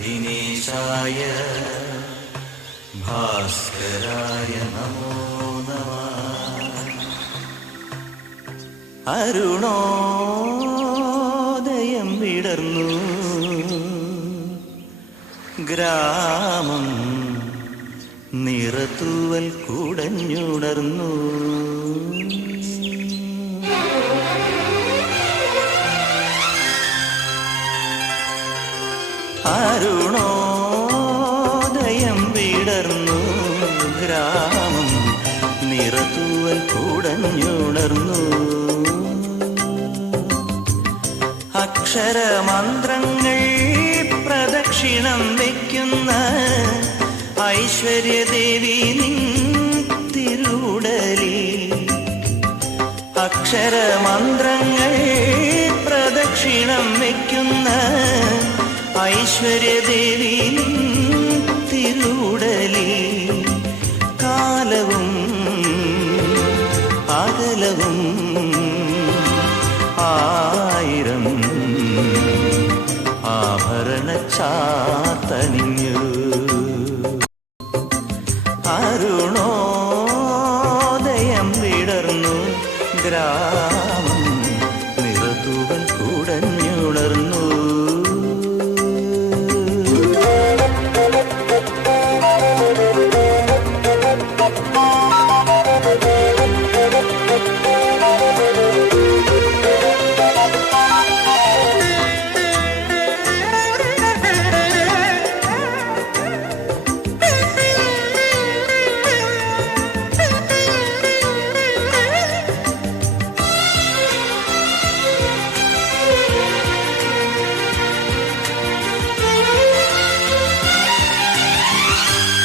ദിനേശായ ഭാസ്കരായ നമോ നമഃ. അരുണോദയം വിടർന്നു ഗ്രാമം നിറത്തൂവൽ കുടഞ്ഞുണർന്നു. അരുണോദയം വിടർന്നു ഗ്രാമം നിറത്തൂവൽ കുടഞ്ഞുണർന്നു. അക്ഷരമന്ത്രങ്ങൾ പ്രദക്ഷിണം വയ്ക്കുന്ന ഐശ്വര്യദേവി നിൻ തിരുവുടലിൽ. അക്ഷരമന്ത്രങ്ങൾ പ്രദക്ഷിണം വയ്ക്കുന്ന ഐശ്വര്യദേവി നിൻ തിരുവുടലിൽ. കാലവും അകലവും ആയിരം ആഭരണ ചാത്തണിഞ്ഞു. അരുണോദയം വിടർന്നു ഗ്രാമം നിറത്തൂവൽ കുടഞ്ഞുണർന്നു.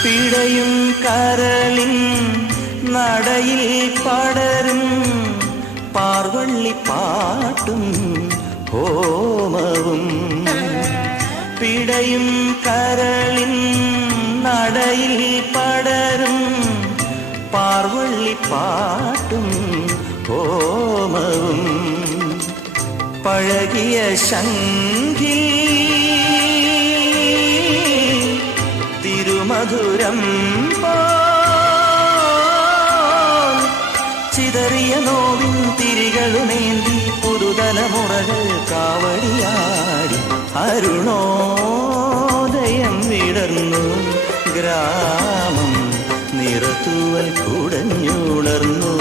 പിടയും കരളിൻ നടയിൽ പടരും പാർവള്ളിപ്പാട്ടും ഹോമവും. പിടയും കരളിൻ നടയിൽ പടരും പാർവള്ളിപ്പാട്ടും ഹോമവും. പഴകിയ ശംഖിൽ തിരുമധുരം ചിതറിയ നോവിൻ തിരികളുമേന്തി പുതുതലമുറകൾ കാവടിയാടി. അരുണോദയം വിടർന്നു ഗ്രാമം നിറത്തൂവൽ കുടഞ്ഞുണർന്നു.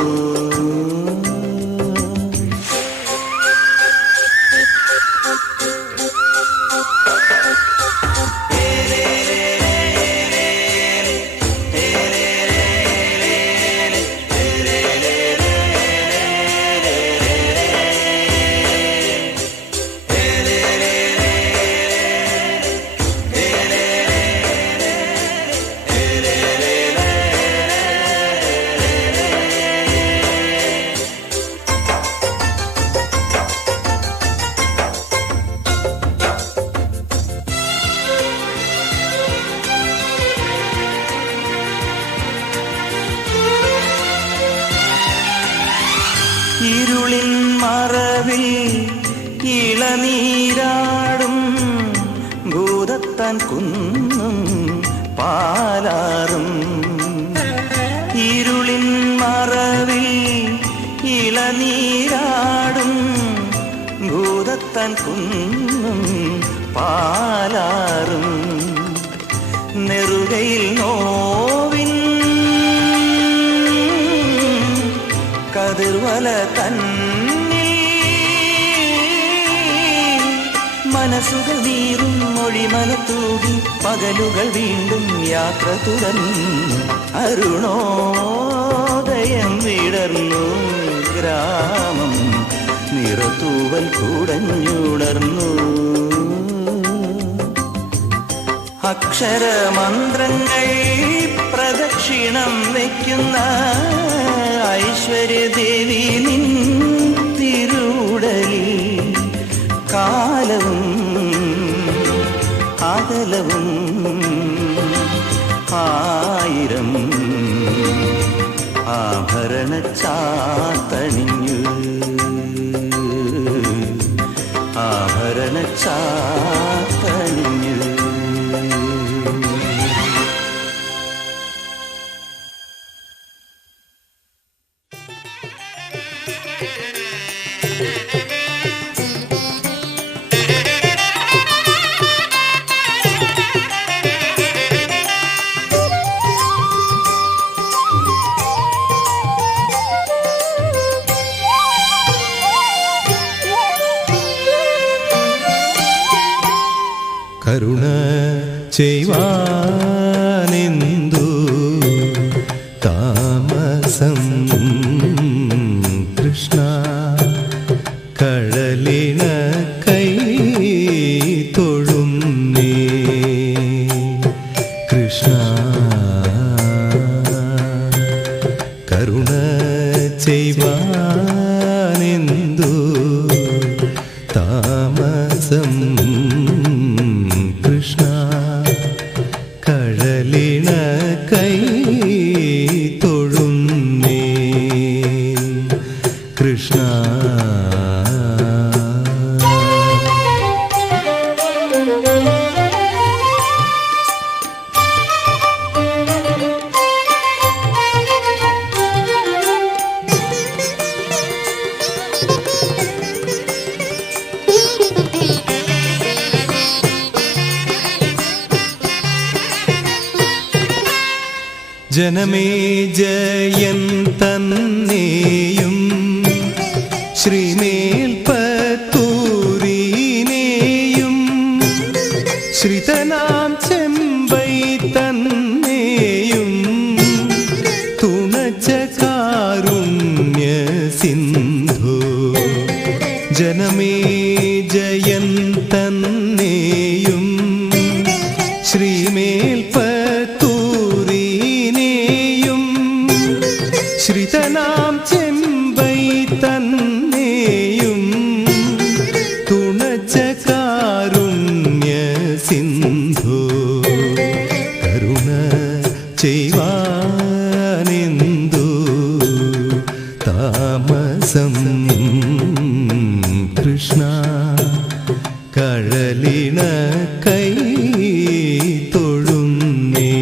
ഇരുളിൻ മറവിൽ ഇളനീരാടും ഭൂതത്താൻ കുന്നും പാലാറും. ഇരുളിൻ മറവിൽ ഇളനീരാടും ഭൂതത്താൻ കുന്നും പാലാറും. നെറുകയിൽ നോവിൻ കതിർവല തന്നിൽ മനസ്സുകൾ നീറും മൊഴിമല തൂകി പകലുകൾ വീണ്ടും യാത്ര തുടർന്നു. അരുണോദയം വിടർന്നു ഗ്രാമം നിറത്തൂവൽ കുടഞ്ഞുണർന്നു. അക്ഷരമന്ത്രങ്ങൾ പ്രദക്ഷിണം വയ്ക്കുന്ന ഐശ്വര്യദേവി നിൻ തിരുവുടലിൽ. കാലവും അകലവും ആയിരം ആഭരണ ചാത്തണിഞ്ഞു. ആഭരണ ചാത്തണിഞ്ഞു. ചെയ്വാനെന്തു താമസം കൃഷ്ണ കഴലിന കൈ തൊഴുന്നേ കൃഷ്ണ കരുണ ചെയ്വാനെന്തു താമസം കൃഷ്ണ കഴലിന കൈ തൊഴുന്നേ കൃഷ്ണ ജനമേ ജയൻ തന്നെയും ശ്രീമേൽപ്പത്തൂരിനെയും ശ്രിതനാം ചെമ്പൈ തന്നെയും തുണച്ച കാരുണ്യ സിന്ധു ജനമേ ജയൻ തന്നെയും ശ്രീമേൽപ്പത്തൂരിനെയും ശ്രിതനാം ചെമ്പൈ തന്നെയും തുണച്ച കാരുണ്യ സിന്ധു കരുണ ചെയ്വാനെന്തു താമസം കൃഷ്ണ കഴലിന കൈ തൊഴുന്നേ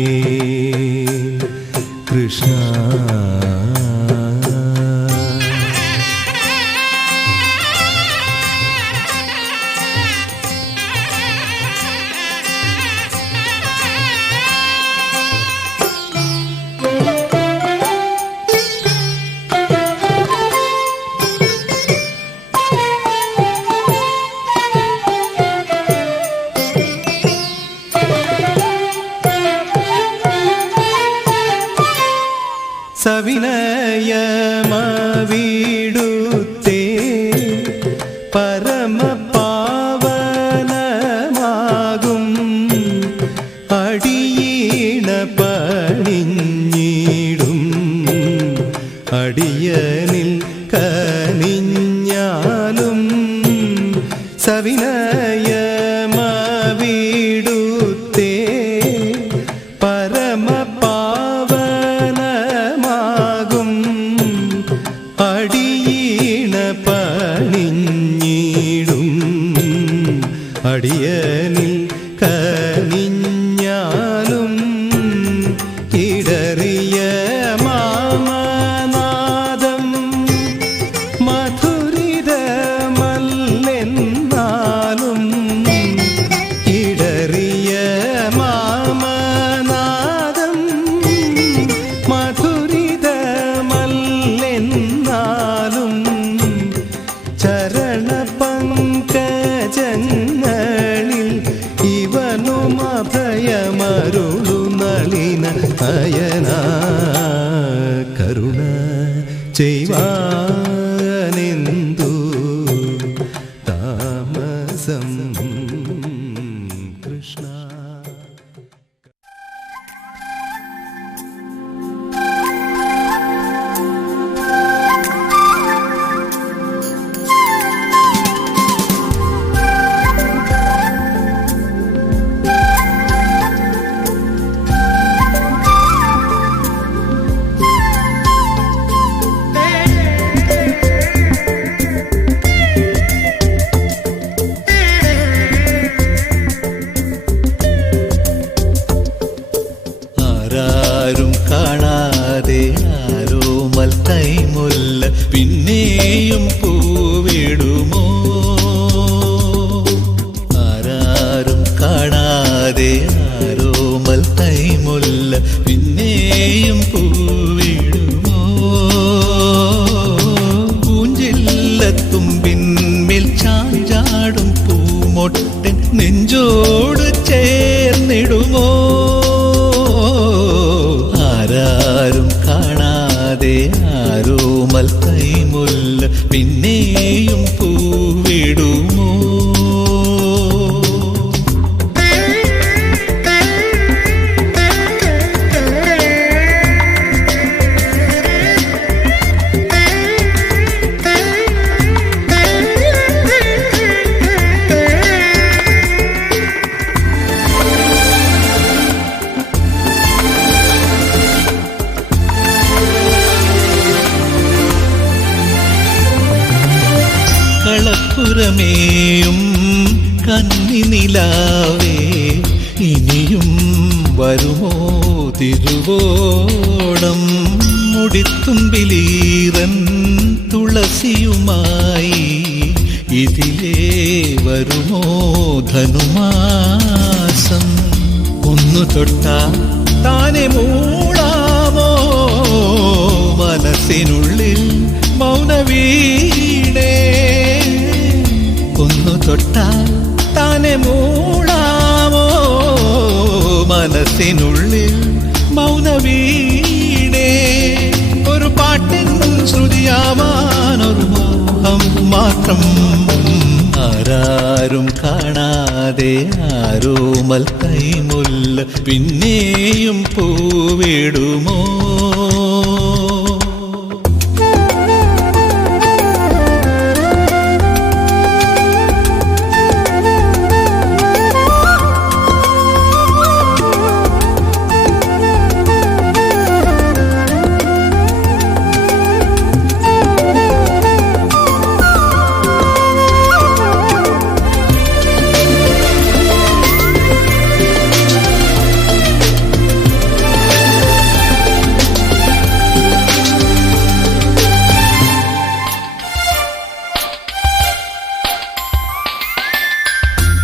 കൃഷ്ണ സവിനയമവിടുത്തേ പരമപാവനമാകും അടിയീണ പണിഞ്ഞിടും അടിയനിൽ കനിഞ്ഞാലും സവിനയമവിടുത്തേ പരമപാവനമാകും അടിയീണ പണിഞ്ഞിടും അടിയനിൽ കനിഞ്ഞാലും ഇടറിയ മാമനാദം മധുരിതമല്ലെന്നാലും ഇടറിയ മാമനാദം മധുരിതമല്ലെന്നാലും ചരണപങ്കജങ്ങളിൽ ഇവനും അഭയമരുളു നളിന അയന കരുണ ചെയ്വാനെന്തു താമസം കൃഷ്ണ ആരാരും കാണാതെ ആരോമൽ കൈമുല്ല പിന്നെയും പൂവിടുമോ ആരാരും കാണാതെ ആരോമൽ കൈമുല്ല പിന്നെയും പൂവിടുമോ പൂഞ്ചില്ലത്തുമ്പിന്മേൽ ചാഞ്ചാടും പൂമൊട്ടൻ നെഞ്ചോട് ചേർന്നിടും നിറമേയും കന്നി നിലാവേ ഇനിയും വരുമോ തിരുവോണം മുടിത്തുമ്പിലീറൻ തുളസിയുമായി ഇതിലേ വരുമോ ധനുമാസം ഒന്നു തൊട്ടാ താനെ മൂളാമോ മനസ്സിനുള്ളിൽ മൗനവീണേ ഒന്നു തൊട്ടാൽ താനെ മൂളാമോ മനസ്സിനുള്ളിൽ മൗനവീണേ ഒരു പാട്ടിൻ ശ്രുതിയാവാനൊരു മോഹം മാത്രം ആരാരും കാണാതെ ആരോമൽ കൈമുല്ല പിന്നെയും പൂവിടുമോ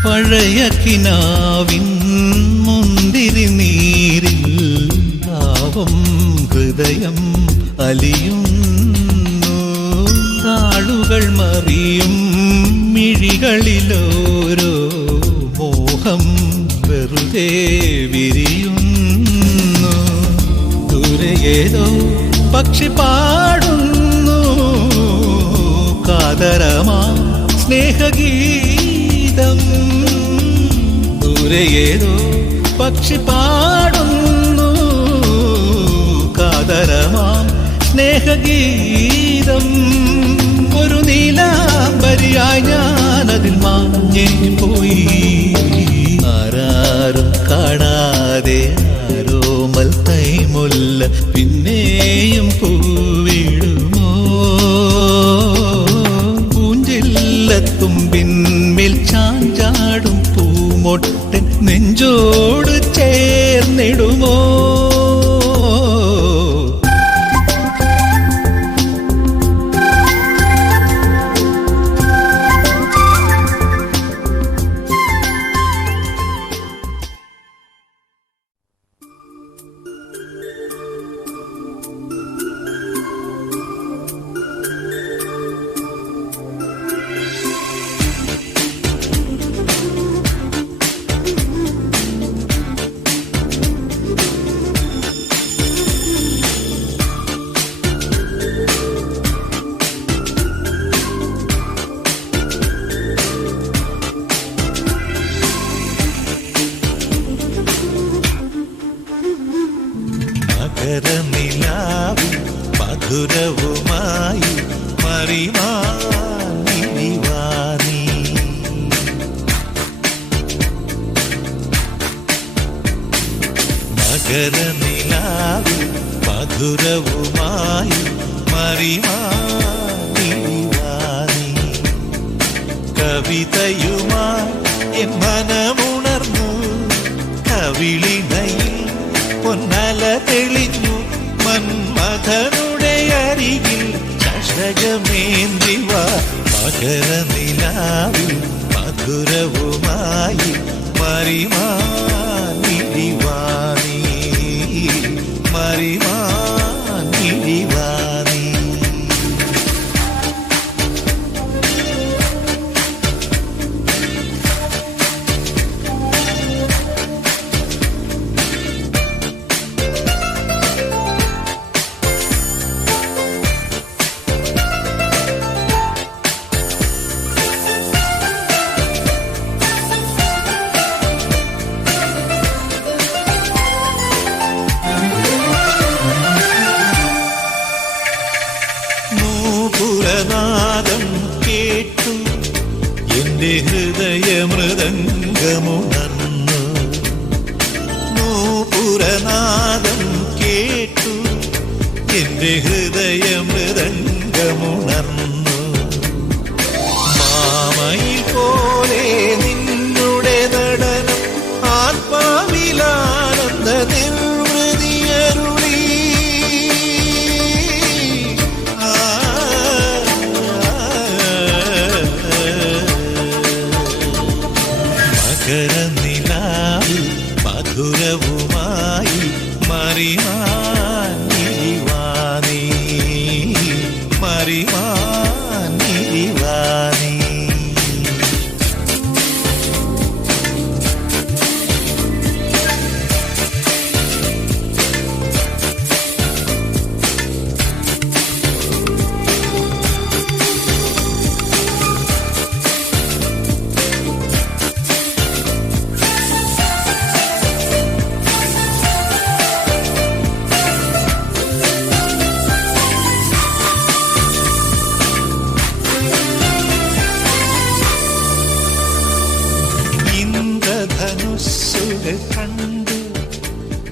പഴയ കിനാവിൻ മുന്തിരി നീരിൽ ഭാവം ഹൃദയം അലിയുന്നു താളുകൾ മറിയും മിഴികളിലോരോ മോഹം വെറുതെ വിരിയുന്നു ദൂരെ ഏതോ പക്ഷി പാടുന്നു കാതരമാ സ്നേഹഗീതം ദൂരെ ഏതോ പക്ഷി പാടുന്നു കാതരമാം സ്നേഹഗീതം ഒരു നീലാംബരിയായി ഞാനതിൽ മാഞ്ഞേ പോയി ആരാരും കാണാതെ ആരോമൽ കൈമുല്ല പിന്നെയും പൂവിടുമോ പൂഞ്ചില്ലത്തുമ്പിന്മേൽ ചാഞ്ചാടും പൂമൊട്ടൻ നെഞ്ചോട് ചേർന്നിടുമോ മകരനിലാവിൽ മധുരവുമായി മറിമാനിവാനി മകരനിലാവിൽ മധുരവുമായി മറിമാനിവാനി കവിതയുമായി എൻ മനമുണർന്നു കവിളിനയിൽ പൊന്നല തെളിഞ്ഞു മന്മഥനുടെ അരികിൽ ചഷകമേന്തിവ മകരനിലാവിൽ മധുരവുമായി മറിമാനിവാനി മറിമാനിവാനി നൂപുരനാദം കേട്ടു എന്റെ ഹൃദയമൃദംഗമുണർന്നു നൂപുരനാദം കേട്ടു എന്റെ ഹൃദയമൃദംഗമുണർന്നു മാമയ കളഭവുമായി മറിമാനിവാനീ മറിമാനിവാനീ. ഇന്ദ്രധനുസ്സുകൾ കണ്ടു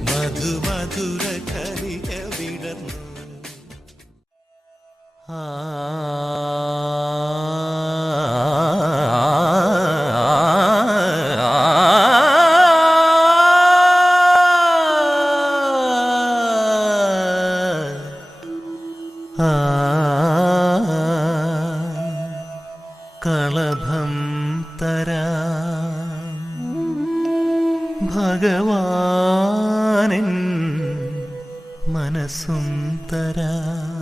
മധുമധുര കലിയ വിടർന്നു. കളഭം തരാം ഭഗവാനിൻ മനസ്സും തരാം.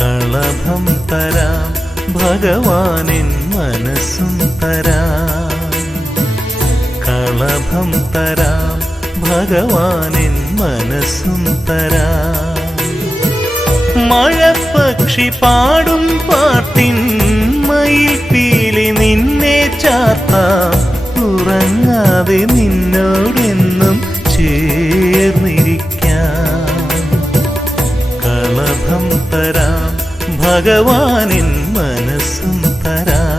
കളഭം തരാം ഭഗവാനിൻ മനസ്സും തരാം. കളഭം തരാം ഭഗവാനിൻ മനസ്സും തരാം. മഴപ്പക്ഷി പാടും പാട്ടിൻ മയിൽപ്പീലി നിന്നെ ചാർത്താം. ഉറങ്ങാതെ നിന്നോടെന്നും ചേർന്നിരിക്കാം. കളഭം തരാം ഭഗവാനിൻ മനസ്സും തരാം.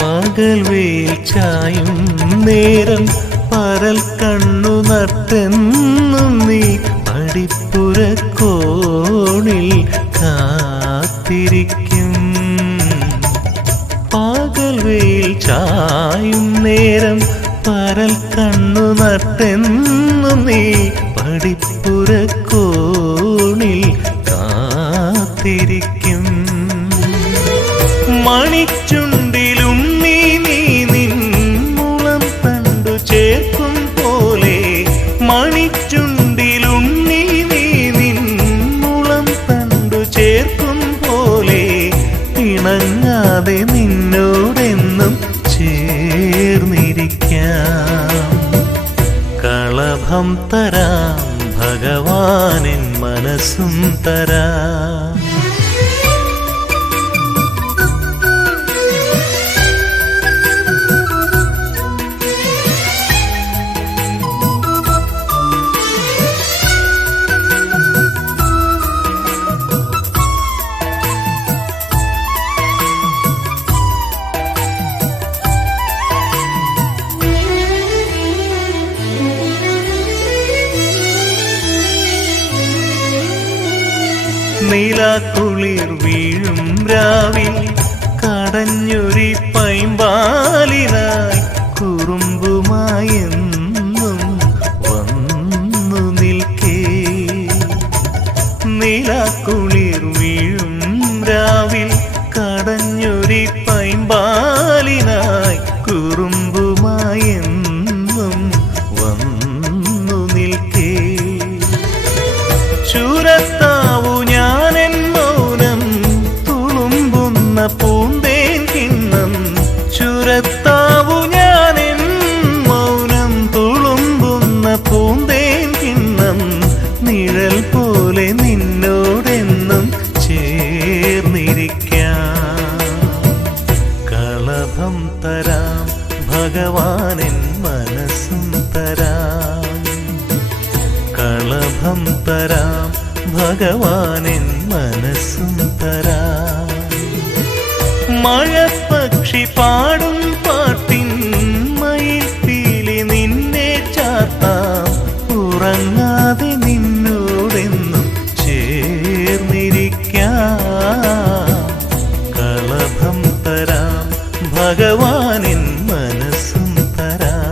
പകൽവേൽ ചായും നേരം പരൽ കണ്ണു നട്ടെന്നും നീ പടിപ്പുരക്കോണിൽ കാത്തിരിക്കും. പകൽവേൽ ചായും നേരം പരൽ കണ്ണു നട്ടെന്നും നീ പടിപ്പുരക്കോണിൽ കാത്തിരിക്കും. മണിച്ചുണ്ടിലും നീ നിൻ മുളം തണ്ടു ചേർക്കും പോലെ. മണിച്ചുണ്ടിലും നീ നിൻ മുളം തണ്ടു ചേർക്കും പോലെ. ഇണങ്ങാതെ നിന്നോടെന്നും ചേർന്നിരിക്കാം. കളഭം തരാം ഭഗവാനിൻ മനസ്സും തരാം. നീലാക്കുളിർ വീഴും രാവിൽ കടഞ്ഞൊരി പൈമ്പാലിനായി കുറുമ്പുമായെന്നും വന്നു നിൽക്കേ. നീലാക്കുളിർ വീഴും രാവിൽ കടഞ്ഞൊരി പൈമ്പാലിനായി കുറുമ്പുമായെന്നും വന്നു നിൽക്കേ. ചുരത്താവു ഞാനെൻ മൗനം തുളുമ്പുന്ന പൂന്തേൻ കിണ്ണം. ചുരത്താവു ഞാനെൻ മൗനം തുളുമ്പുന്ന പൂന്തേൻ കിണ്ണം. നിഴൽ പോലെ നിന്നോടെന്നും ചേർന്നിരിക്കാം. കളഭം തരാം ഭഗവാനിൻ മനസ്സും തരാം. കളഭം തരാം ഭഗവാനിൻ ഭഗവാനെൻ മനസ്സും തരാ. മഴപ്പക്ഷി പാടും പാട്ടിൻ മയിൽപ്പീലി നിന്നെ ചാർത്താം. ഉറങ്ങാതെ നിന്നോടെന്നും ചേർന്നിരിക്കാം. കളഭം തരാം ഭഗവാനെൻ മനസ്സും തരാം.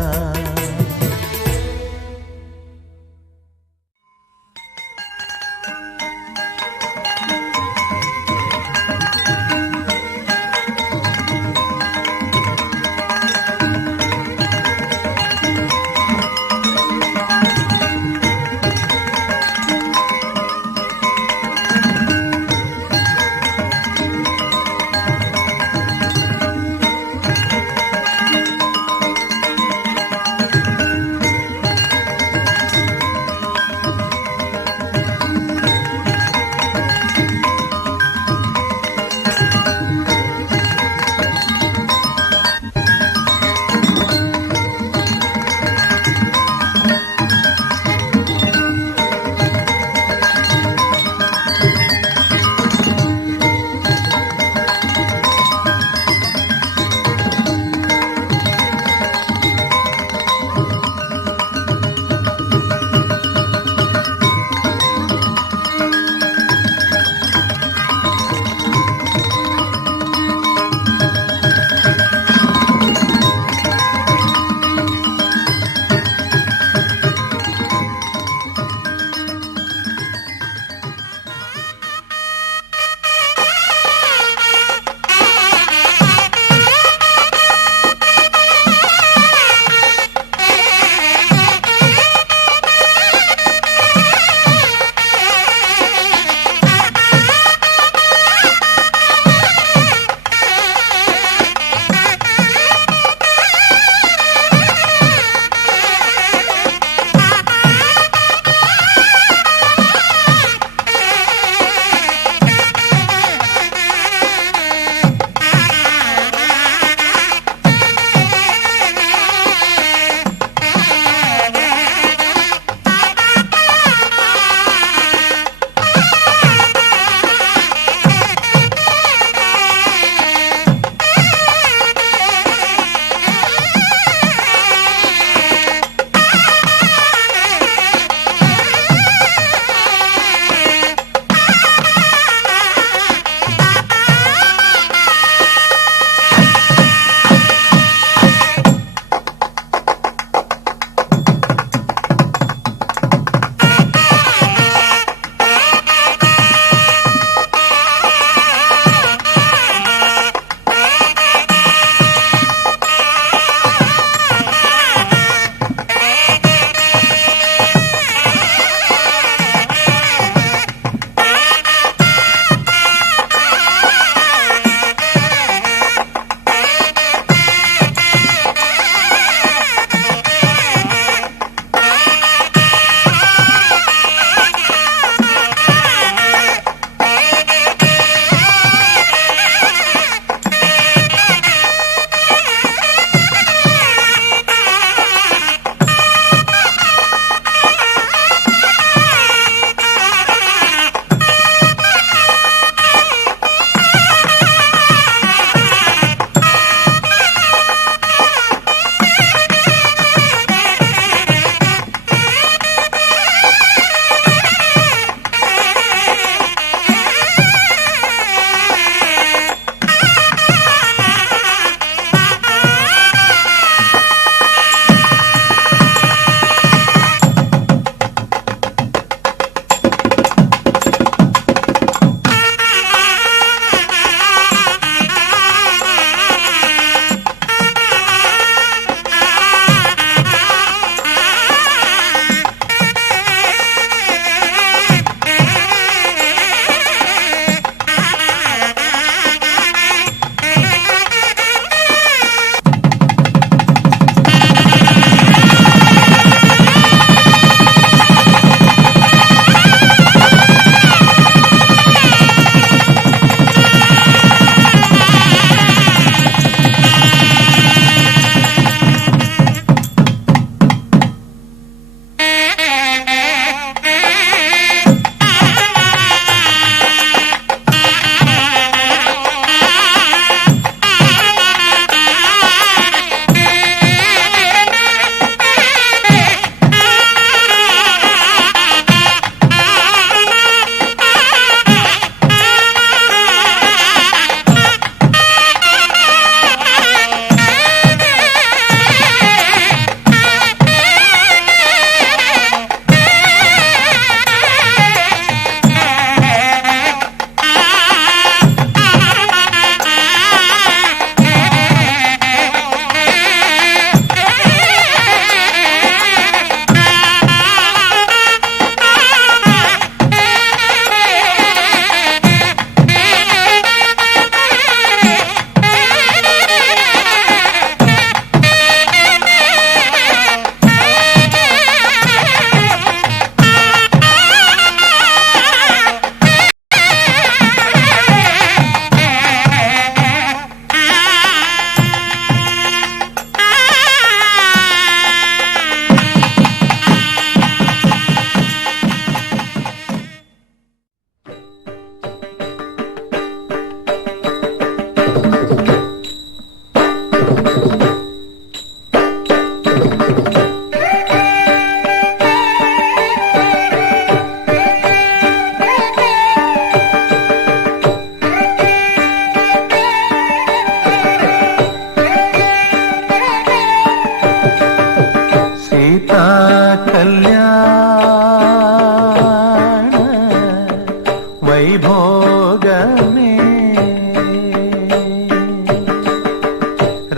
వైభోగమే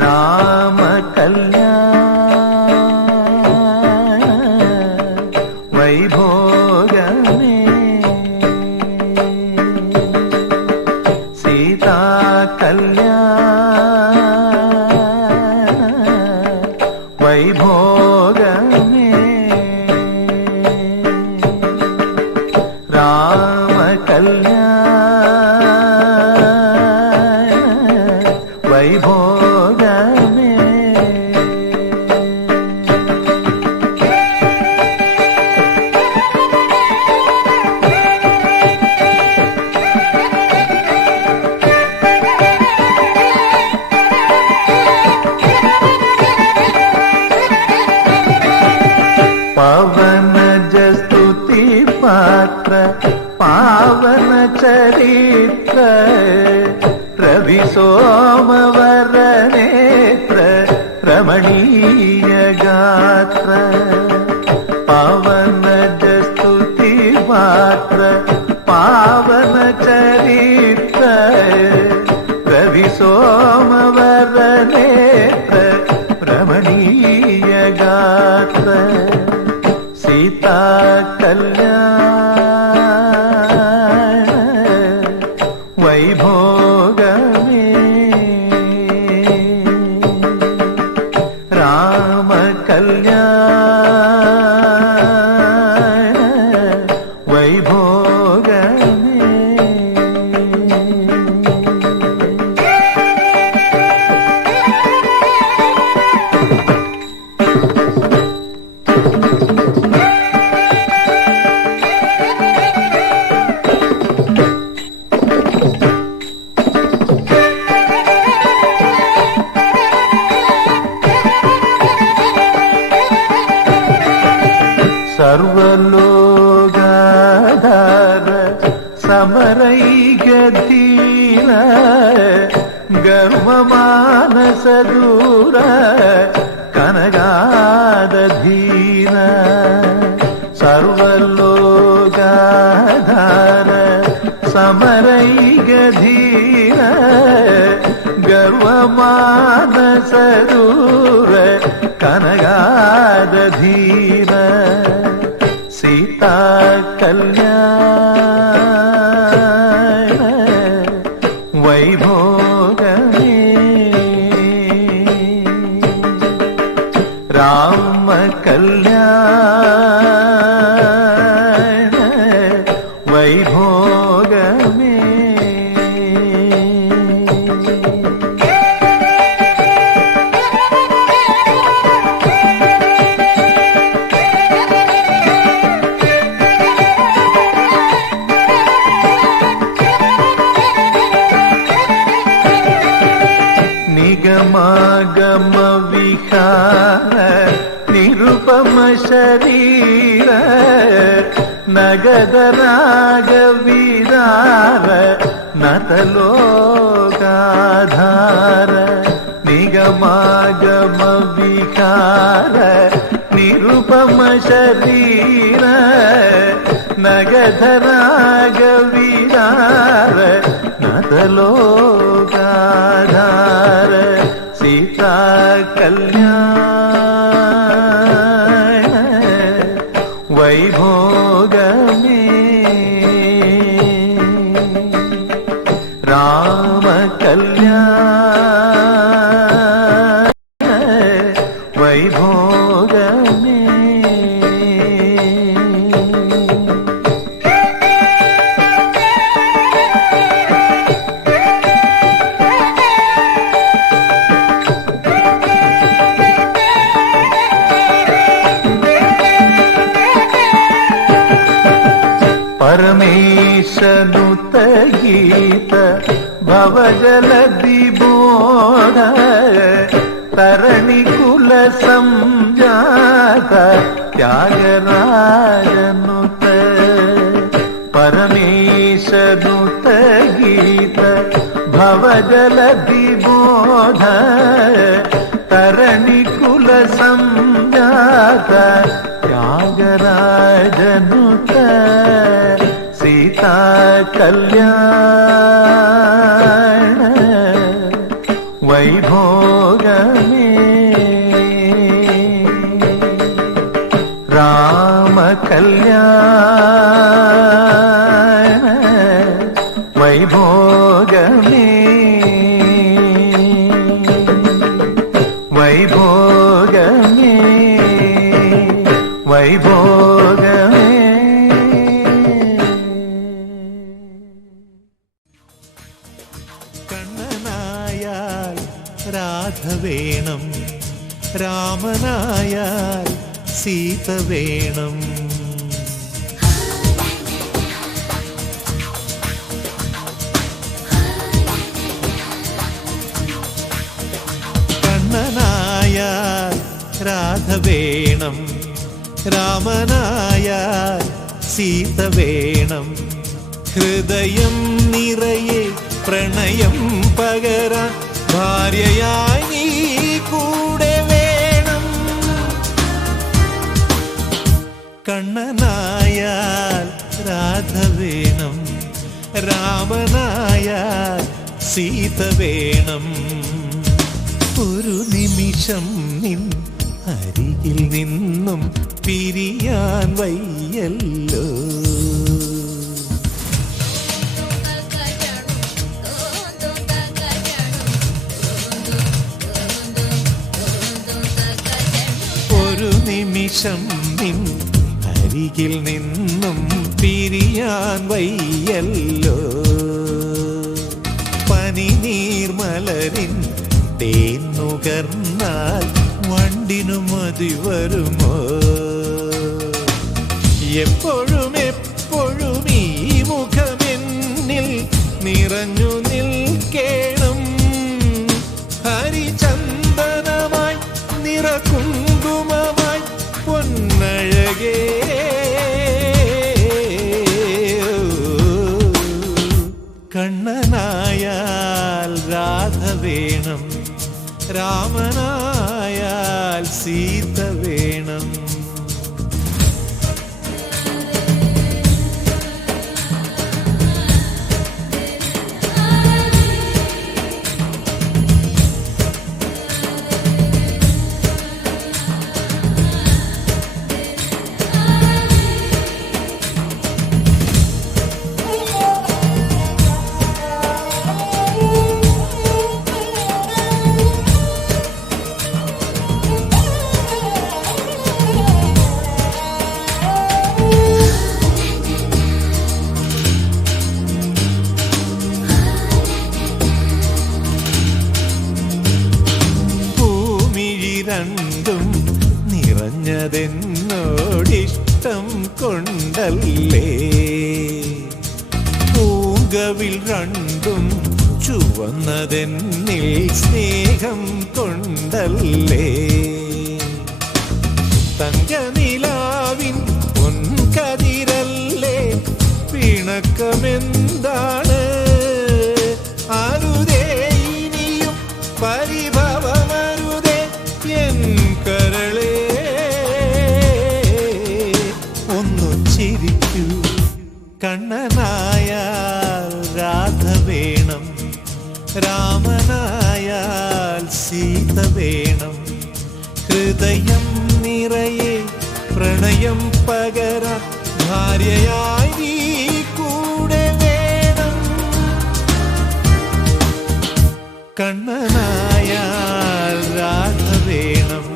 రామ కళ్యాణ వైభోగమే సీతా కళ్యాణ వైభోగమే రామ కళ్యాణ వైభోగమే పవనజ స్తుతి పాత్ర పావన చరిత్ర రవి సోమవర నేత్ర రమణీయ గాత్ర పవనజ స్తుతి పాత్ర పావన చరిత్ర రవి సోమవర నేత్ర రమణీయ గాత్ర సీతా కళ్యాణ వైభోగమే రామ కళ్యాణ వైభోగమే సర్వలోగాధార సమరైగధీర గర్వమానస దూర కనగాదధీర సర్వలోగాధార సమరైగధీర గర్వమానస దూర కనగాదధీర సీతా కళ్యాణ వైభోగమే రామ కళ్యాణ వైభోగమే నిగమాగమ విహార నిరుపమ శరీర నగద రాగ విరార నతలోకాధార నిగమాగమ విహార నిరుపమ శరీర నగద రాగ విరార నతలోకాధార సీతా కళ్యాణ వైభోగమే రామ కళ్యాణ వైభోగమే పరమేశనుత గీత భవజలది బోధ తరణి కుల సంజాత త్యాగరాజనుత పరమేశనుత గీత భవజలది బోధ తరణి కుల సంజాత త్యాగరాజనుత సీతా കല്യാണ വൈഭോഗമേ രാമ കല്യാണ വൈഭോഗമേ വൈഭോഗമേ വൈഭോഗമേ. കണ്ണനായാൽ രാധ വേണം, രാമനായാൽ സീത വേണം. കണ്ണനായാൽ രാധ വേണം, രാമനായാൽ സീത വേണം. ഹൃദയം നിറയെ പ്രണയം പകരാൻ ഭാര്യയായി നീ കൂടെ വേണം. കണ്ണനായാൽ രാധ വേണം, രാമനായാൽ സീത വേണം. ഒരു നിമിഷം നിൻ അരികിൽ നിന്നും പിരിയാൻ വയ്യല്ലോ. ഒരു നിമിഷം നിൻ അരികിൽ നിന്നും പിരിയാൻ വയ്യല്ലോ. പനിനീർമലരിൻ തേൻ നുകർന്നാൽ വണ്ടിനു മതി വരുമോ? എപ്പോഴും എപ്പോഴും ഈ മുഖമെന്നിൽ നിറഞ്ഞു നിൽക്കേണം. ഹരിചന്ദനമായി നിറകുങ്കുമമായി പൊന്നഴകേ. കണ്ണനായാൽ രാധ വേണം, രാമനായാൽ സീത വേണം. രണ്ടും നിറഞ്ഞതെന്നോടിഷ്ടം കൊണ്ടല്ലേ. പൂങ്കവിൽ രണ്ടും ചുവന്നതെന്നിൽ സ്നേഹം കൊണ്ടല്ലേ. തങ്കനിലാവിൻ പൊൻകതിരല്ലേ പിണക്കമെന്താണ്? അരുതേ ഇനിയും പരിഭവമരുതേ എൻ കരളേ. ഒന്നു ചിരിക്കൂ. കണ്ണനായാൽ രാധ വേണം, രാമനായാൽ സീത വേണം. ഹൃദയം നിറയെ പ്രണയം പകരാൻ ഭാര്യയായി നീ കൂടെ വേണം. കണ്ണനായാൽ രാധ വേണം,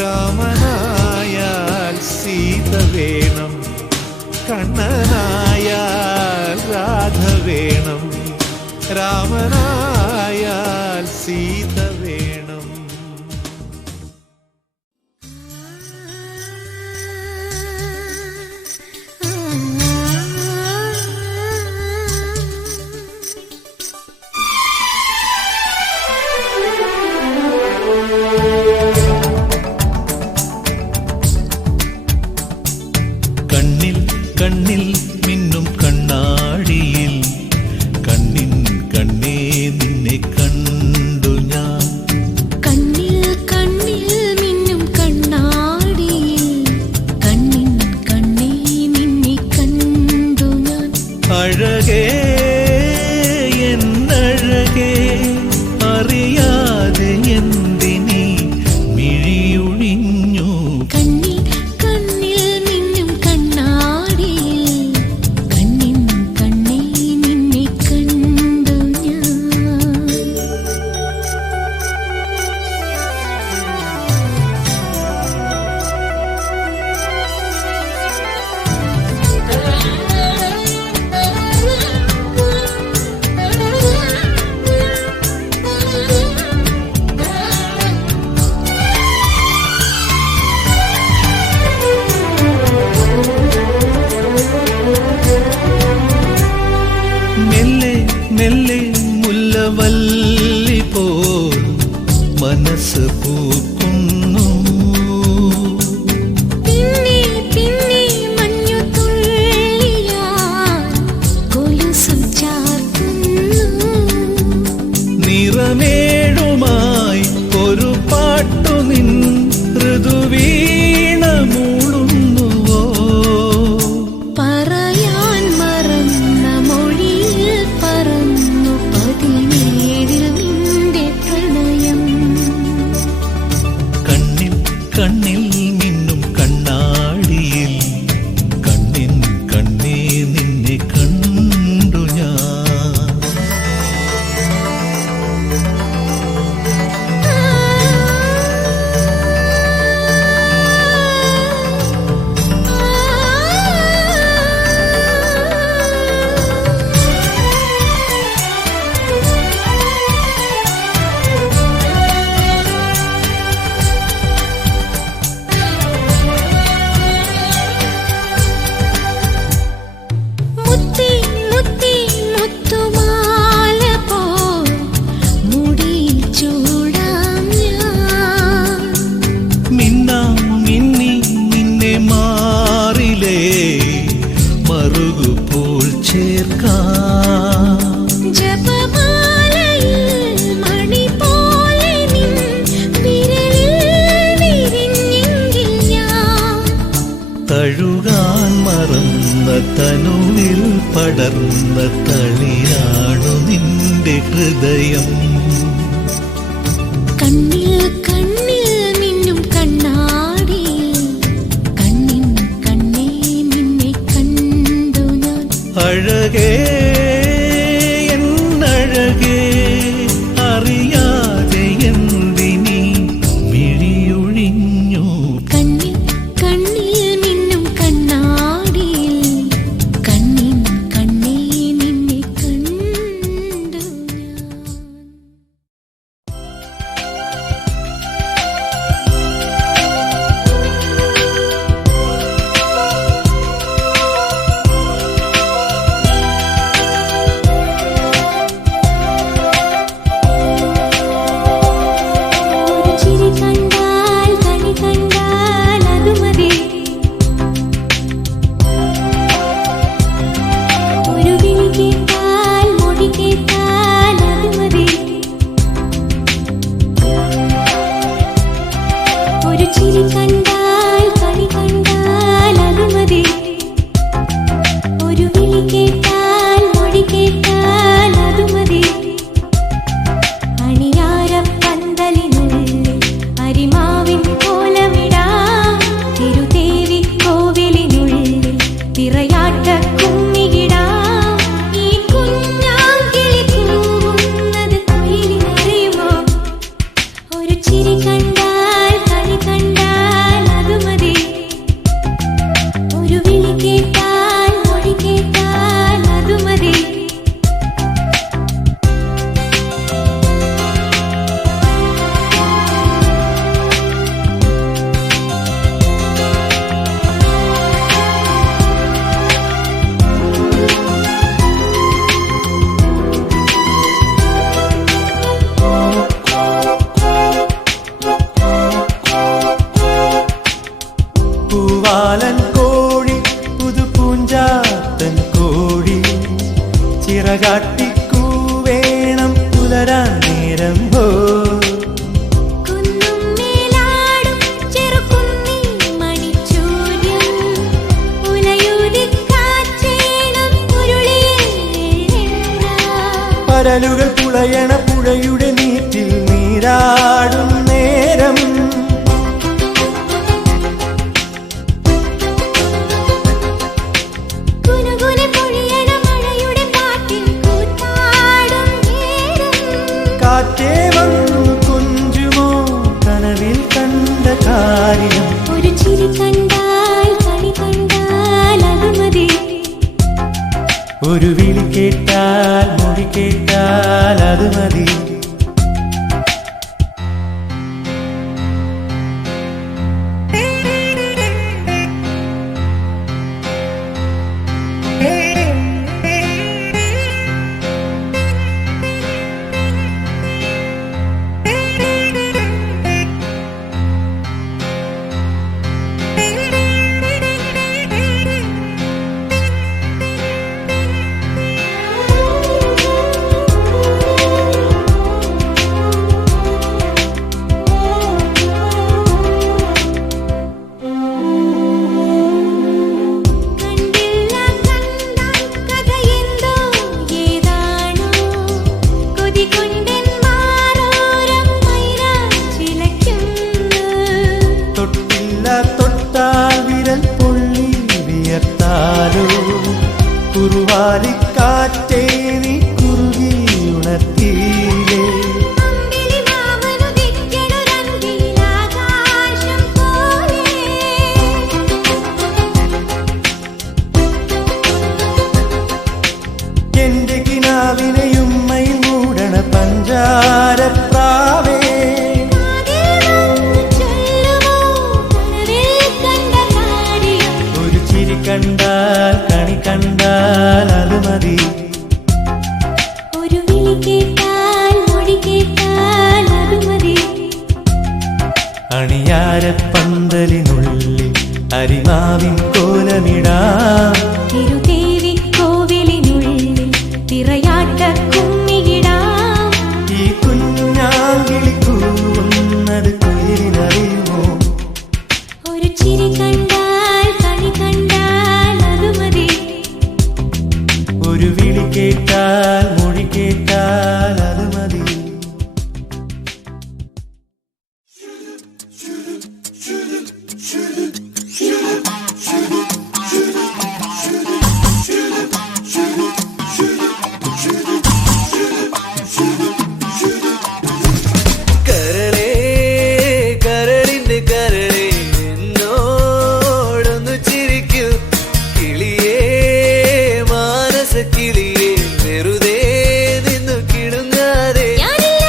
രാമനായാൽ സീത വേണം. കണ്ണനായാൽ രാധ വേണം, രാമനായാൽ സീത വേണം. കണ്ണിൽ കണ്ണിൽ മിന്നും കണ്ണാടിയിൽ കണ്ണിൻ കണ്ണേ നിന്നെ കണ്ടു ഞാൻ. അഴകേ എന്നഴകേ അറിയാതെ എന്തിനീ മിഴിയൊഴിഞ്ഞു. കണ്ണിൽ കണ്ണിൽ മിന്നും കണ്ണാടിയിൽ കണ്ണിൻ കണ്ണേ നിന്നെ കണ്ടു ഞാൻ. മെല്ലെ മെല്ലെ മുല്ലവല്ലി പോൽ മനസ്സ് പൂക്കുന്നു. പിന്നെ പിന്നെ മഞ്ഞുതുള്ളിയാൽ കൊലുസു ചാർത്തുന്നു. നിറമേഴുമായി ഒരു പാട്ടു നിൻ ഋതുവീണ മൂളുന്നുവോ. പറയാൻ മറന്ന മൊഴിയിൽ പറന്നു 17 നിന്റെ പ്രണയം. കണ്ണിൽ കണ്ണിൽ മിന്നും കണ്ണാടിയിൽ കണ്ണിൻ കണ്ണേ നിന്നെ കണ്ടു ഞാൻ. മുത്തി മുത്തി മുത്തുമാല പോൽ മുടിയിൽ ചൂടാം ഞാൻ. മിന്നാം മിന്നി നിന്നെ മാറിലേ മറുകു പോൽ ചേർക്കാം. ജപമാലയിൽ മണി പോലെ നിൻ വിരലിൽ വിരിഞ്ഞെങ്കിൽ ഞാൻ. തഴുകാൻ മറന്ന തനുവിൽ പടർന്ന തളിയാണു നിന്റെ ഹൃദയം. കണ്ണിൽ കണ്ണിൽ മിന്നും കണ്ണാടിയിൽ കണ്ണിൻ കണ്ണേ നിന്നെ കണ്ടു ഞാൻ. അഴകേ എന്നഴകേ അറിയാതെ എന്തിനീ മിഴിയൊഴിഞ്ഞു. കണ്ണിൽ കണ്ണിൽ മിന്നും കണ്ണാടിയിൽ കണ്ണിൻ കണ്ണേ നിന്നെ കണ്ടു ഞാൻ. ഒരു ചിരി കണ്ടാൽ കണി കണ്ടാൽ അത് മതി. ഒരു വിളി കേട്ടാൽ മൊഴി കേട്ടാൽ അത് മതി. ഒരു ചിരി കണ്ടാൽ കണി കണ്ടാൽ അത് മതി. ഒരു വിളി കേട്ടാൽ മൊഴി കേട്ടാൽ അത് മതി. അണിയാരപ്പന്തലിനുള്ളിൽ അരിമാവിൻ കോലമിടാം. തിരുദേവി കോവിലിനുള്ളിൽ തിറയാട്ട കുമ്മിയിടാം. ഈ കുഞ്ഞാങ്കിളി കൂവുന്നത് കുയിലിനറിയുമോ. ഒരു ചിരി കണ്ടാൽ കണി കണ്ടാൽ അത് മതി. ഒരു വിളി കേട്ടാൽ മൊഴി കേട്ടാൽ അത് മതി. പൂവാലൻ കോഴി പുതുപൂഞ്ചാത്തൻ കോഴി ചിറകാട്ടിക്കൂവേണം പുലരാൻ നേരം പോ. കുന്നും മേലാടും ചെറുകുന്നി മണിച്ചൂര്യൻ ഉലയൂതി കാച്ചേണം ഉരുളിയിൽ കരലുകൾ പുളയണ പുഴയുടെ നീറ്റിൽ നീരാടും നേരം കാറ്റേ വന്നു കൊഞ്ചുമോ കനവിൽ കണ്ട കാര്യം ഒരു ചിരി കണ്ടാൽ കണി കണ്ടാൽ അത് മതി ഒരു വിളി കേട്ടാൽ മൊഴി കേട്ടാൽ അത് മതി കുറുവാലിക്കാറ്റേ നീ കുറുകി ഉണർത്തിയിലേ എന്റെ കിനാവിനെയുമ്മയിൽ മൂടണ പഞ്ചാരപ്രാവേ ഒരു ചിരി കണ്ടാൽ കണി കണ്ടാൽ അത് മതി ഒരു വിളി കേട്ടാൽ മൊഴി കേട്ടാൽ അത് മതി അണിയാരപ്പന്തലിനുള്ളിൽ അരിമാവിൻ കോലമിടാം തിരുദേവി കോവിലിനുള്ളിൽ തിറയാട്ട കുമ്മിയിടാം ഈ കുഞ്ഞാങ്കിളി കൂവുന്നത് കുയിലിനറിയുമോ ഒരു ചിരി കണ്ടാൽ കണി കണ്ടാൽ അത് മതി ഒരു വിളി കേട്ടാൽ മൊഴി കേട്ടാൽ അത് മതി കരളേ കരളിന്റെ കരളേ എന്നോടൊന്നു ചിരിക്കൂ കിളിയേ മാനസ കിളിയേ വെറുതെ നിന്നു കിടുങ്ങാതെ ഞാനില്ല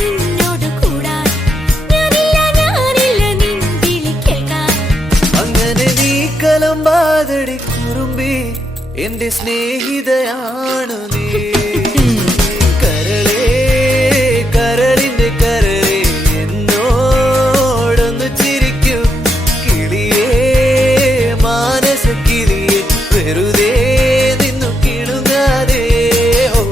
നിന്നോട് കൂടാൻ ഞാനില്ല നിൻ വിളി കേൾക്കാൻ അങ്ങനെ നീ കലമ്പാതടി കുറുമ്പി എന്റെ സ്നേഹിതയാണു നീ കരളേ കരളിന്റെ കരളേ എന്നോടൊന്നു ചിരിക്കൂ കിളിയേ മാനസ കിളിയേ വെറുതെ നിന്നു കിടുങ്ങാതെ ഓ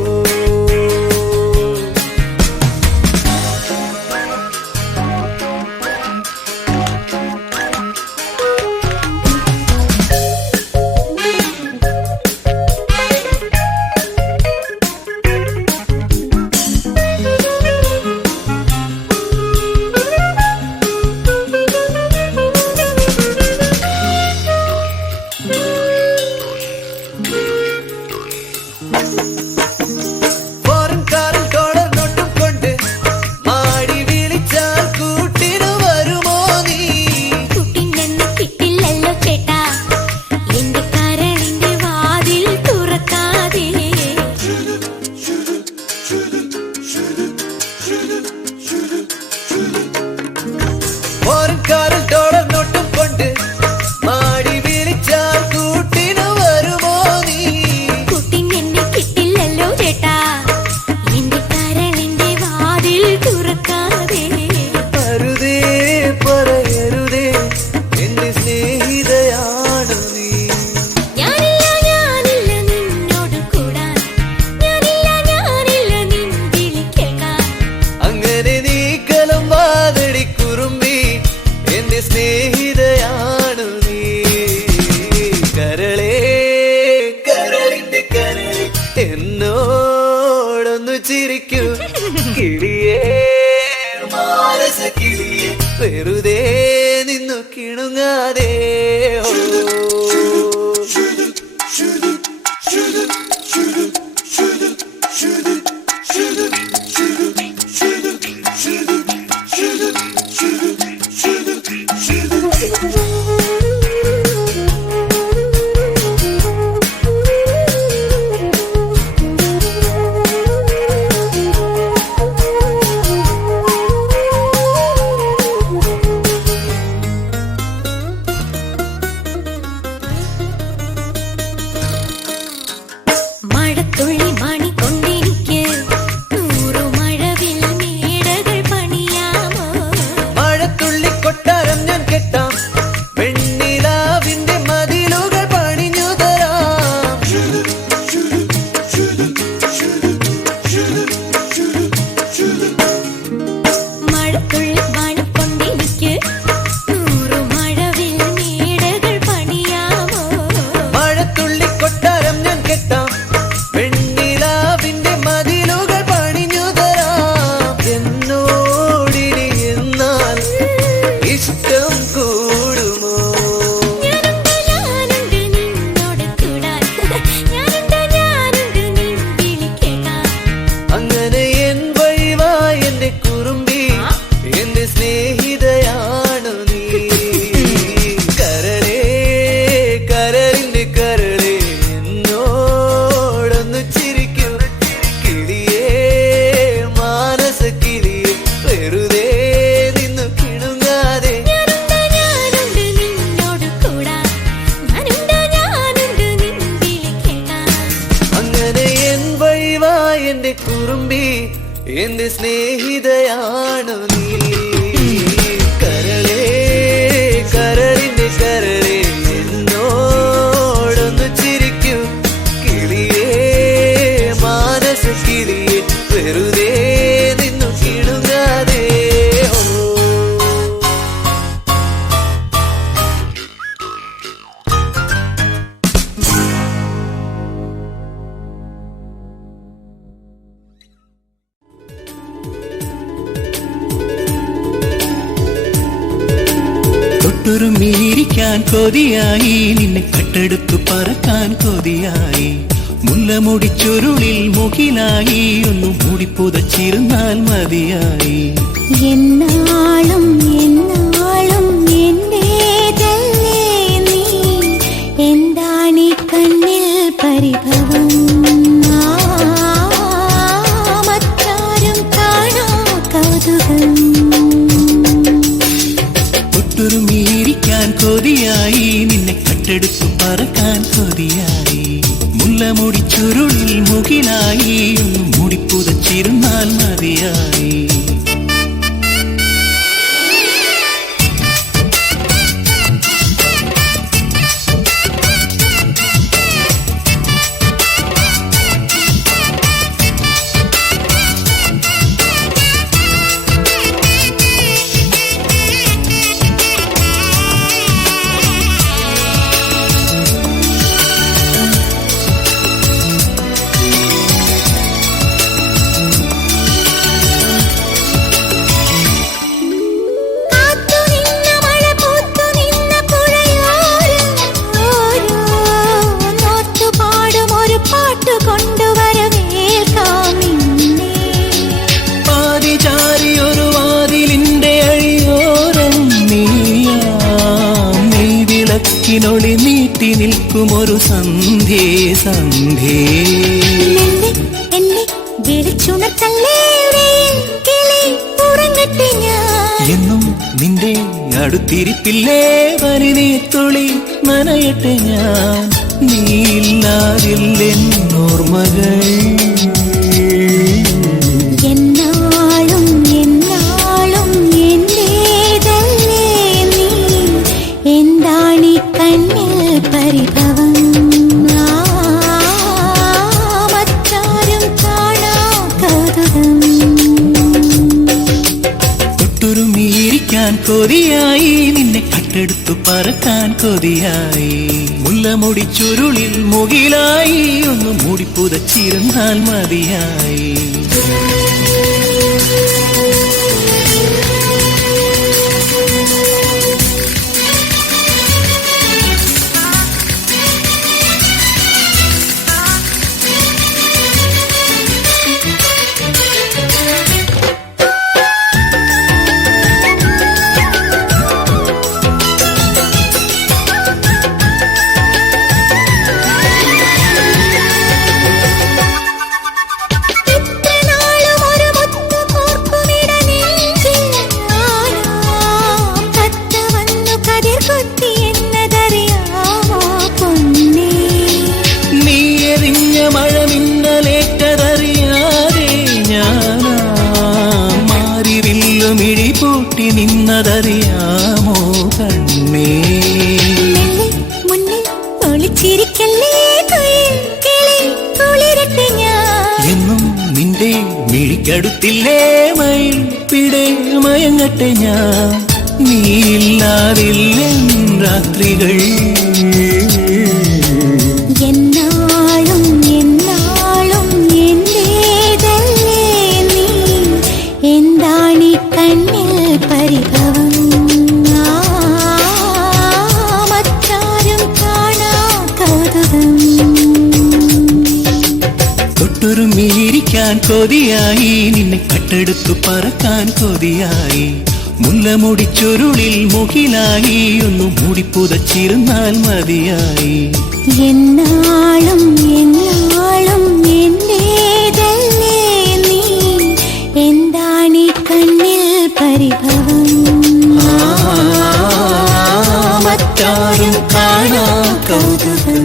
ഫോറിൻ കാറിൽ ഡോളർ നോട്ടും കൊണ്ട് മാടി വിളിച്ചാൽ കൂട്ടിനു വരുമോ നീ കുട്ടിനെന്ന് കിട്ടില്ലല്ലോ ചേട്ടാ എന്റെ കരളിന്റെ വാതിൽ തുറക്കാതെ ഫോറിൻ കാറിൽ ഡോളർ നോട്ടും കൊണ്ട് മാടി വിളിച്ചാൽ കൂട്ടിനു വരുമോ നീ കുട്ടിനെന്ന് കിട്ടില്ലല്ലോ ചേട്ടാ എന്റെ കരളിന്റെ വാതിൽ തുറക്കാതെ അരുതേ പറയരുതേ എന്റെ സ്നേഹിതയാണു നീ ഞാനില്ല നിന്നോട് കൂടാൻ ഞാനില്ല നിൻ വിളി കേൾക്കാൻ അങ്ങനെ നീ കലമ്പാതടി കുറുമ്പി എന്റെ സ്നേഹിതയാണു നീ കരളേ കരളിന്റെ കരളേ എന്നോ ചിരിക്കൂ കിളിയേ മാനസ കിളിയേ വെറുതെ നിന്നു കിണുങ്ങാതെ മഴത്തുള്ളി മണി കൊണ്ടെനിക്ക് 100 മഴവിൽ മേടകൾ പണിയാമോ മഴത്തുള്ളി കൊട്ടാരം ഞാൻ കെട്ടാം വെണ്ണിലാവിന്റെ മതിലുകൾ പണിഞ്ഞു തരാം മഴത്തുള്ളി മണി കൊണ്ടെനിക്ക് 100 മഴവിൽ മേടകൾ പണിയാമോ മഴത്തുള്ളി കൊട്ടാരം ഞാൻ കെട്ടാം വെണ്ണിലാവിന്റെ മതിലുകൾ പണിഞ്ഞു തരാം എന്നോടിനി എന്നാൽ ഇഷ്ടം കൂടുമോ ഞാനുണ്ട് നിന്നോട് കൂടാൻ ഞാനുണ്ട് നിൻ വിളി കേൾക്കാൻ അങ്ങനെ എൻ വഴിവാ എന്റെ കുറുമ്പി എന്റെ സ്നേഹിതയാണു നീ കരളേ കരളിന്റെ കരളേ എന്നോടൊന്നു ചിരിക്കൂ കിളിയേ മാനസ കിളിയേ വെറുതെ നിന്നു കിണുങ്ങാതെ ഞാനുണ്ട് നിന്നോട് കൂടാൻ ഞാനുണ്ട് നിൻ വിളി കേൾക്കാൻ അങ്ങനെ എൻ വഴിവാ എന്റെ കുറുമ്പി എന്റെ സ്നേഹിതയാണു നീ കരളേ കരളിന്റെ കരളേ എന്നോടൊന്നു ചിരിക്കൂ കിളിയേ മാനസ കിളിയേ വെറുതെ നിന്നു കിണുങ്ങാതെ തൊട്ടുരുമ്മിയിരിക്കാൻ കൊതിയായി നിന്നെ കട്ടെടുത്തു പറക്കാൻ കൊതിയായി മുല്ലമുടി ചുരുളിൽ മുകിലായി ഒന്നു മൂടിപ്പുതച്ചിരുന്നാൽ മതിയായി എന്നാളും എന്നാളും എന്റേതല്ലേ നീ എന്താണീ കണ്ണിൽ പരിഭവം മറ്റാരും കാണാ കൗതുകം തൊട്ടുരുമ്മിയിരിക്കാൻ കൊതിയായി നിന്നെ കട്ടെടുത്തു പറക്കാൻ കൊതിയായി മുല്ലമുടി ചുരുളിൽ മുകിലായി ഒന്നു മൂടിപ്പുതച്ചിരുന്നാൽ മതിയായി ൊളി നീട്ടി നിൽക്കുമൊരു സന്ധ്യേ സന്ധ്യേ എന്നും നിന്റെ അടുത്തിരിപ്പില്ലേ പരിനീത്തുളി നനയട്ടെ ഞാൻ നീയില്ലാതില്ലെന്നോർമകൾ എന്നാളും എന്നാളും എന്റേതല്ലേ നീ എന്താണീ കണ്ണിൽ പരിഭവം മറ്റാരും കാണാ കൗതുകം തൊട്ടുരുമ്മിയിരിക്കാൻ കൊതിയായി നിന്നെ കട്ടെടുത്തു പറക്കാൻ കൊതിയായി. മുല്ലമുടി ചുരുളിൽ മുകിലായി ഒന്ന് മൂടി പുതച്ചിരുന്നാൽ മതിയായി. നിന്നതറിയാമോ കണ്ണേ? മുന്നിൽ ഒളിച്ചിരിക്കല്ലേ എന്നും നിന്റെ മിഴിക്കടുത്തില്ലേ മയിൽ പിടേ മയങ്ങട്ടെ ഞാൻ. നീയില്ലാതില്ല രാത്രികൾ എന്നാളും എന്നാളും എന്റേതല്ലേ നീ. എന്താണീ കണ്ണിൽ പരിഭവം? മറ്റാരും കാണാ കൗതുകം. തൊട്ടുരുമ്മിയിരിക്കാൻ കൊതിയായി, നിന്നെ കട്ടെടുത്തു പറക്കാൻ കൊതിയായി. മുല്ലമുടി ചുരുളിൽ മുകിലായി ഒന്ന് മൂടി പുതച്ചിരുന്നാൽ മതിയായി. എന്നാളും എന്നാളും എന്റേതല്ലേ നീ. എന്താണീ കണ്ണിൽ പരിഭവം? മറ്റാരും കാണാ കൗതുകം.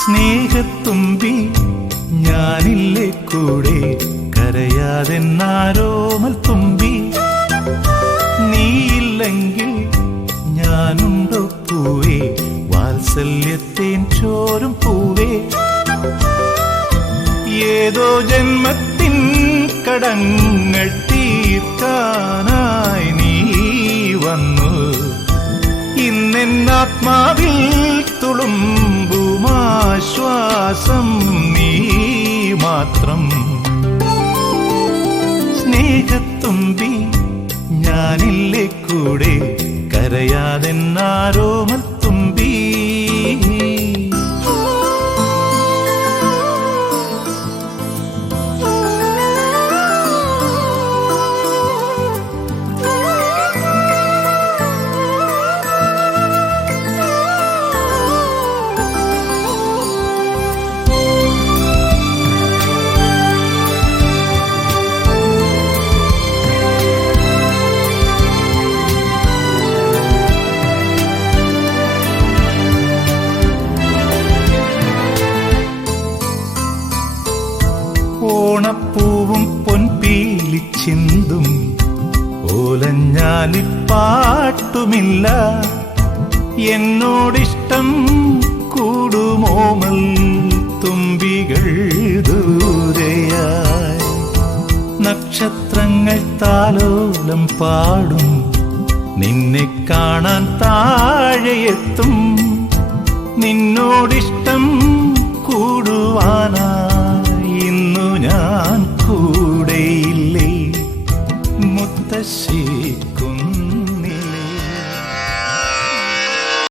സ്നേഹത്തുമ്പി ഞാനില്ലേ കൂടെ കരയാതെന്നാരോമൽ തുമ്പി. നീയില്ലെങ്കിൽ ഞാനുണ്ടോ പൂവേ വാത്സല്യത്തേൻ ചോരും പൂവേ. ഏതോ ജന്മത്തിൻ കടങ്ങൾ തീർക്കാനായി നീ വന്നു. ഇന്നെന്നാത്മാവിൽ തുളുമ്പുമാശ്വാസം നീ മാത്രം. സ്നേഹത്തുമ്പി ഞാനില്ലേ കൂടെ കരയാതെന്നാരോമൽ തുമ്പി. ഓണപ്പൂവും പൊൻപീലിച്ചിന്തും ഓലഞ്ഞാലിപ്പാട്ടുമില്ല. എന്നോടിഷ്ടം കൂടുമോമൽ തുമ്പികൾ ദൂരെയായി. നക്ഷത്രങ്ങൾ താലോലം പാടും നിന്നെ കാണാൻ താഴെയെത്തും. നിന്നോടിഷ്ടം കൂടുവാനായി ഇന്നു ഞാൻ കൂടെയില്ലേ മുത്തശ്ശിക്കും